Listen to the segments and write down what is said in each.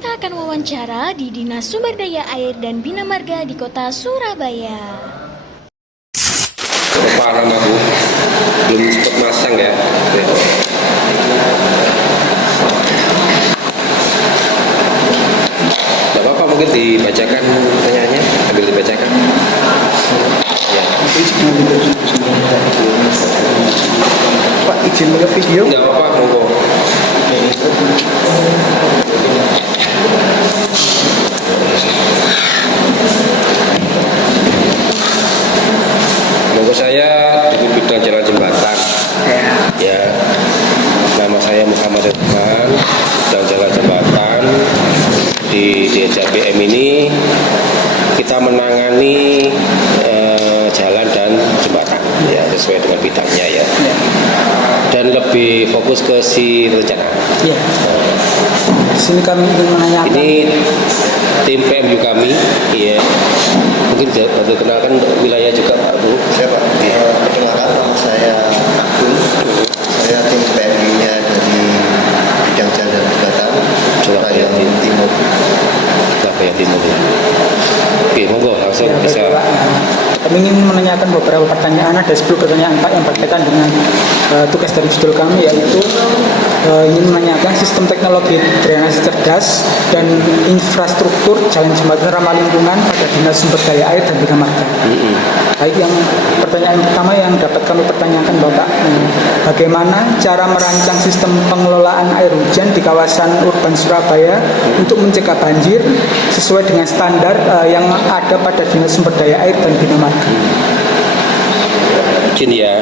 kita akan wawancara di Dinas Sumber Daya Air dan Bina Marga di Kota Surabaya. Bapak namaku belum sempat masang ya. Tidak apa-apa, mungkin dibacakan pertanyaannya, ambil dibacakan. Ya. Pak, izin ke video? Tidak apa-apa, monggo. Monggo, saya di bidang jalan jembatan. Ya. Nama saya Muhammad Irfan, bidang jalan jembatan. Di DJPM ini kita menangani jalan dan jembatan ya, sesuai dengan bidangnya ya. Dan lebih fokus ke si rencana. Ya. Di sini kami ingin menanyakan. Ini tim PMU kami, ya. Mungkin baru kenalkan wilayah juga Pak Bu. Siapa? Perkenalkan, nama saya Agung. Saya tim PMI-nya dari bidang jalan dan jembatan Surabaya Timur. Surabaya Timur ya. Oke, monggo langsung bisa. Kami ingin menanyakan beberapa pertanyaan. Ada 10 pertanyaan Pak yang berkaitan dengan tugas dari judul kami, yaitu ingin menanyakan sistem teknologi drainase cerdas dan infrastruktur jalan jembatan ramah lingkungan pada Dinas Sumber Daya Air dan Bina Marga. Baik, yang pertanyaan pertama yang dapat kami pertanyakan Bapak, bagaimana cara merancang sistem pengelolaan air hujan di kawasan urban Surabaya untuk mencegah banjir sesuai dengan standar yang ada pada Dinas Sumber Daya Air dan Bina Marga? Mungkin ya,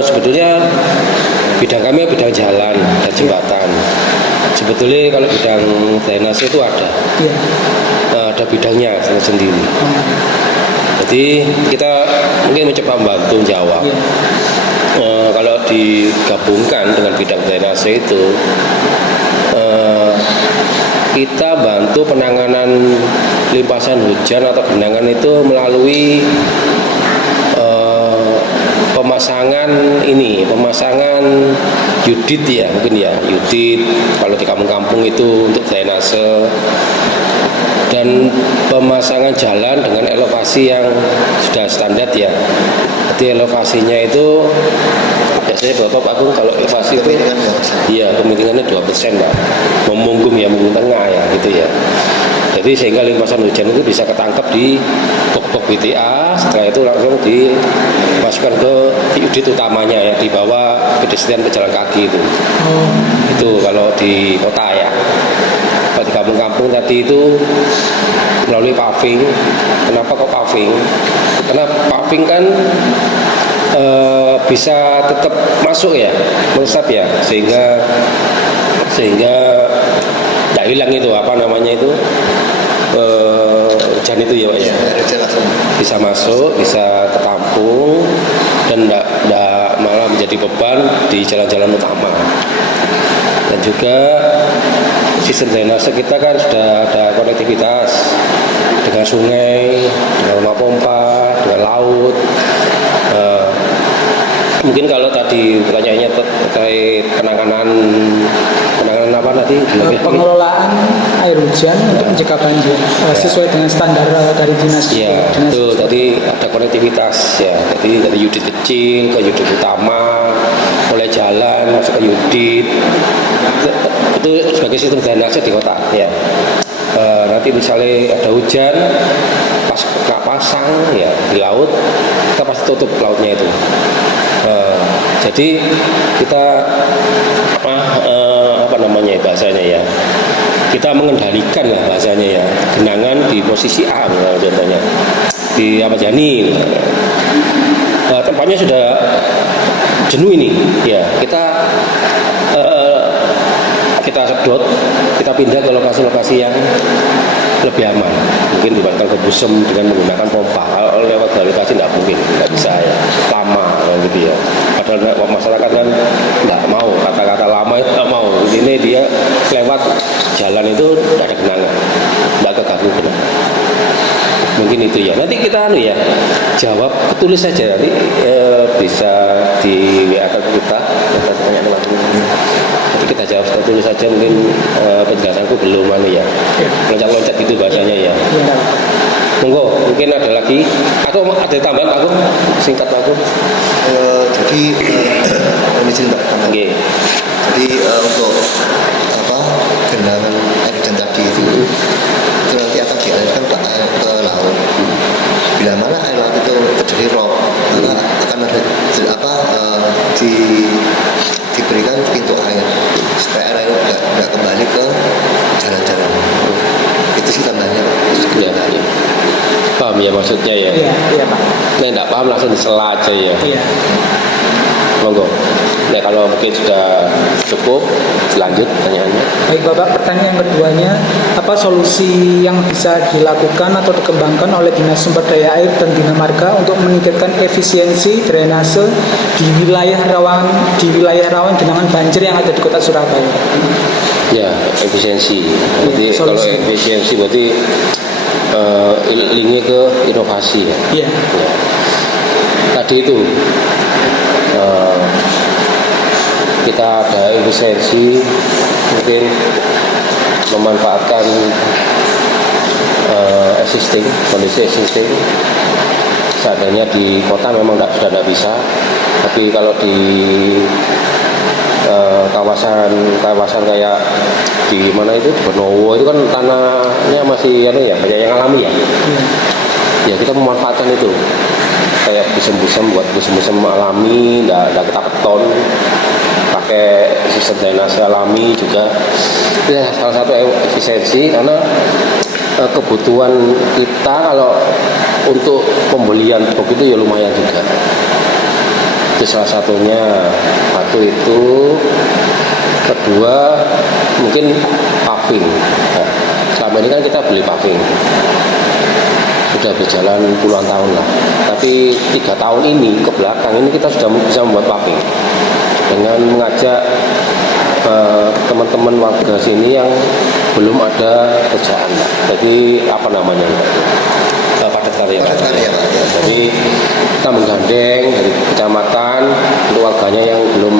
sebetulnya bidang kami bidang jalan dan jembatan. Sebetulnya kalau bidang drainase itu ada, Ya. ada bidangnya sendiri. Jadi kita mungkin mencoba membantu jawab. Ya. Kalau digabungkan dengan bidang drainase itu, kita bantu penanganan limpasan hujan atau genangan itu melalui pemasangan yudit ya, mungkin ya yudit kalau di kampung-kampung itu untuk drainase, dan pemasangan jalan dengan elevasi yang sudah standar ya. Jadi elevasinya itu biasanya berapa Pak Agung kalau elevasi itu? Iya, kemiringannya 2% Pak. Memunggung ya, mungkin tengah ya gitu ya. Jadi sehingga limpasan hujan itu bisa ketangkep di box-box BTA, setelah itu langsung dimasukkan ke unit utamanya ya, di bawah pedestrian pejalan kaki itu. Itu kalau di kota ya. Kalau di kampung-kampung tadi itu melalui paving. Kenapa kok paving? Karena paving kan bisa tetap masuk ya, meresap ya, sehingga tidak hilang itu apa namanya itu hujan itu ya Pak ya. Bisa masuk, bisa ketampung, dan tidak malah menjadi beban di jalan-jalan utama. Dan juga sistem drainase kita kan sudah ada konektivitas dengan sungai, dengan rumah pompa, dengan laut. Mungkin kalau tadi pertanyaannya terkait penanganan apa tadi? Pengelolaan air hujan untuk mencegah banjir sesuai dengan standar dari dinas. Ya, itu tadi ada konektivitas ya. Jadi dari yudit kecil ke yudit utama, mulai jalan masuk ke yudit. Itu sebagai sistem drainase di kota ya. Nanti misalnya ada hujan, pas nggak pasang ya di laut, kita pasti tutup lautnya itu. Jadi kita apa namanya bahasanya ya, kita mengendalikan lah bahasanya ya, genangan di posisi A contohnya di Ramadjani, tempatnya sudah jenuh ini ya, kita sedot, kita pindah ke lokasi-lokasi yang lebih aman, mungkin dibandingkan ke Busem dengan menggunakan pompa. Kalau lewat lokasi tidak mungkin, nggak bisa ya, lama gitu ya. Padahal masyarakat kan nggak mau, kata-kata lama itu nggak mau. Ini dia lewat jalan itu tidak ada genangan, nggak keganggu genangan. Mungkin itu ya. Nanti kita jawab, tulis saja nanti bisa di WA ke kita. Nanti kita jawab, tulis saja mungkin penjelasan aku belum ya loncat-loncat gitu bahasanya ya. Iya. Monggo, mungkin ada lagi atau ada tambahan aku singkat aku. Jadi izin Pak. Oke. Jadi untuk genangan air hujan tadi itu nanti akan dialirkan ke laut. Bila mana air laut itu terjadi rob, maka akan ada diberikan pintu air supaya air nggak kembali ke jalan-jalan. Itu sih tambahnya. Ya, ya. Paham ya maksudnya ya. Iya Pak. Nah, enggak paham langsung disela aja ya. Iya. Monggo. Nah, kalau mungkin sudah cukup, lanjut pertanyaannya. Baik Bapak, pertanyaan keduanya, apa solusi yang bisa dilakukan atau dikembangkan oleh Dinas Sumber Daya Air dan Bina Marga untuk meningkatkan efisiensi drainase di wilayah rawan genangan banjir yang ada di Kota Surabaya? Ya, efisiensi. Berarti Ya, kalau solusi. efisiensi berarti linknya ke inovasi ya. Iya. Ya. Tadi itu kita ada efisiensi, mungkin memanfaatkan kondisi existing. Seandainya di kota memang sudah tidak bisa, tapi kalau di kawasan kayak di mana itu di Benowo itu kan tanahnya masih banyak yang alami ya. Ya kita memanfaatkan itu kayak busem-busem, buat busem-busem alami, nggak kita beton, pakai sistem drainase alami juga. Itu salah satu efisiensi karena kebutuhan kita kalau untuk pembelian truk itu ya lumayan juga. Itu salah satunya. Satu itu, kedua mungkin paving. Nah, selama ini kan kita beli paving sudah berjalan puluhan tahun lah, tapi 3 tahun ini ke belakang ini kita sudah bisa membuat paving dengan mengajak teman-teman warga sini yang belum ada kerjaan. Jadi padat karya. Jadi kita menggandeng dari kecamatan untuk warganya yang belum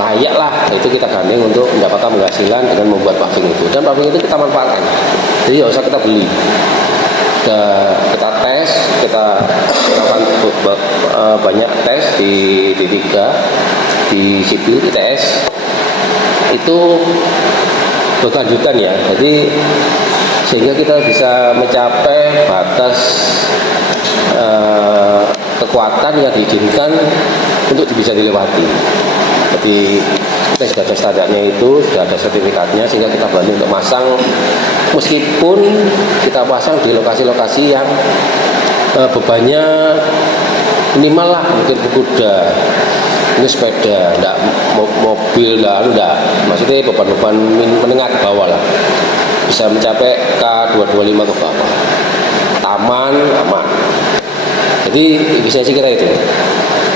layak lah, itu kita gandeng untuk mendapatkan penghasilan dengan membuat paving itu, dan paving itu kita manfaatkan. Jadi nggak usah kita beli. Kita tes, kita lakukan banyak tes di D3, di sipil ITS itu berkelanjutan ya. Jadi sehingga kita bisa mencapai batas kekuatan yang diizinkan untuk bisa dilewati. Jadi kita sudah ada standarnya itu, sudah ada sertifikatnya, sehingga kita berani untuk masang, meskipun kita pasang di lokasi-lokasi yang bebannya minimal lah, mungkin kuda, ini sepeda, enggak mobil, enggak, maksudnya beban-beban menengah ke bawah lah, bisa mencapai K225 ke bawah, taman aman. Jadi efisiensi kita itu,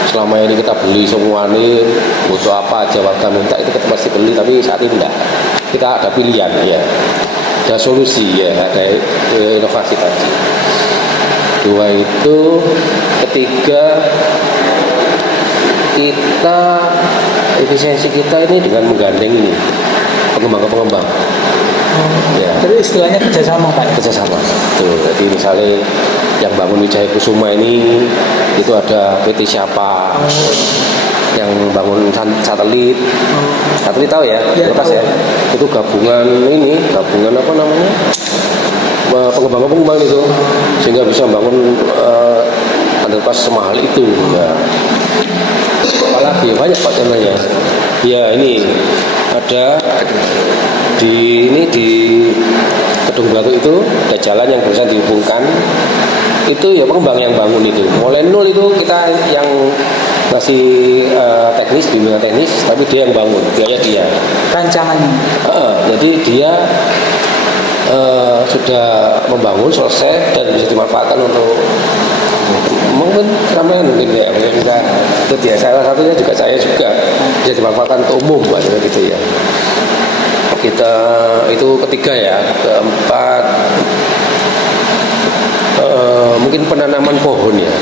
selama ini kita beli semua nih, butuh apa aja warga minta itu kita pasti beli, tapi saat ini enggak, kita ada pilihan ya, ada solusi ya, ada inovasi tadi. Dua itu. Ketiga, kita efisiensi kita ini dengan menggandeng ini pengembang. Ya. Jadi istilahnya kerjasama Pak. Kerjasama. Tuh, jadi misalnya yang bangun Wijaya Kusuma ini itu ada PT siapa, yang bangun satelit tahu ya, lepas ya. Itu gabungan apa namanya? Pengembang itu, sehingga bisa membangun underpass semahal itu ya. Apalagi banyak Pak contohnya. Ya ini ada di Gedung Batu itu ada jalan yang bisa dihubungkan, itu ya pengembang yang bangun itu. Mulai nol itu kita yang masih bimbingan teknis, tapi dia yang bangun, biaya dia. Rancangannya. Jadi dia sudah membangun selesai dan bisa dimanfaatkan untuk mungkin ramaian mungkin ya, kita itu ya, salah satunya juga saya juga bisa dimanfaatkan untuk umum gitu ya. Kita itu ketiga ya. Keempat mungkin penanaman pohon ya,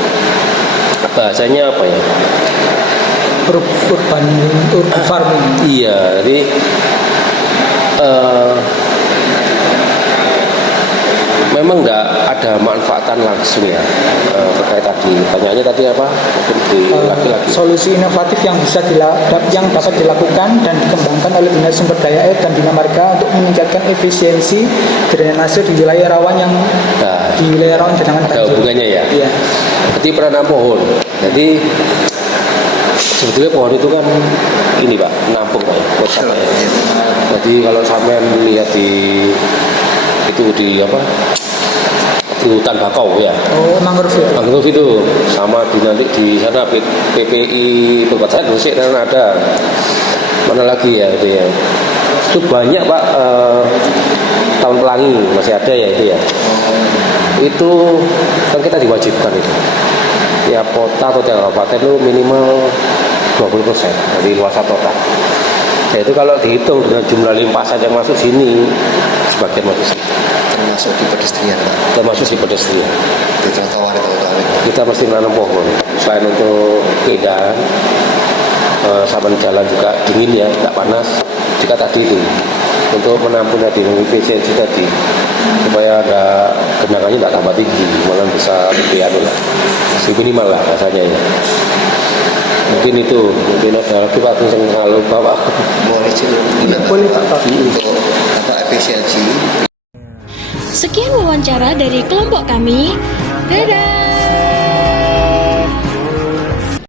bahasanya apa ya, urban farming. Iya, jadi ada manfaatan langsung ya terkait tadi pertanyaannya tadi apa mungkin di laki-laki. Solusi inovatif yang yang dapat dilakukan dan dikembangkan oleh Dinas Sumber Daya Air dan Bina Marga untuk meningkatkan efisiensi drainase di wilayah rawan Nah, di wilayah rawan genangan ada banjir. hubungannya ya. Iya. Seperti penanam pohon. Jadi sebetulnya pohon itu kan ini Pak, menampung Pak, kotak Pak, ya. Jadi kalau sampean lihat di hutan bakau ya. Oh, mangrove ya. Mangrove itu sama nanti di sana PPI Kabupaten Gresik dan ada mana lagi ya itu ya. Itu banyak Pak, tahun pelangi masih ada ya itu ya. Itu kan kita diwajibkan itu. Tiap kota atau tiap kabupaten itu minimal 20% dari luasan total. Ya itu kalau dihitung dengan jumlah limpasan yang masuk sini sebagian masuk sini. Termasuk di pedestrian Pak. Termasuk di pedestrian. Di trotoar itu. Kita mesti menanam pohon. Selain untuk keindahan, sama jalan juga dingin ya, tidak panas. Jika tadi itu untuk menampung tadi, efisiensi tadi, supaya ada genangannya tidak tambah tinggi, malah bisa lebih lah, lebih minimal lah rasanya ya. Mungkin ada lagi Pak yang saya lupa Pak. Boleh izin Boleh Pak. untuk efisiensi. Sekian wawancara dari kelompok kami. Dadah!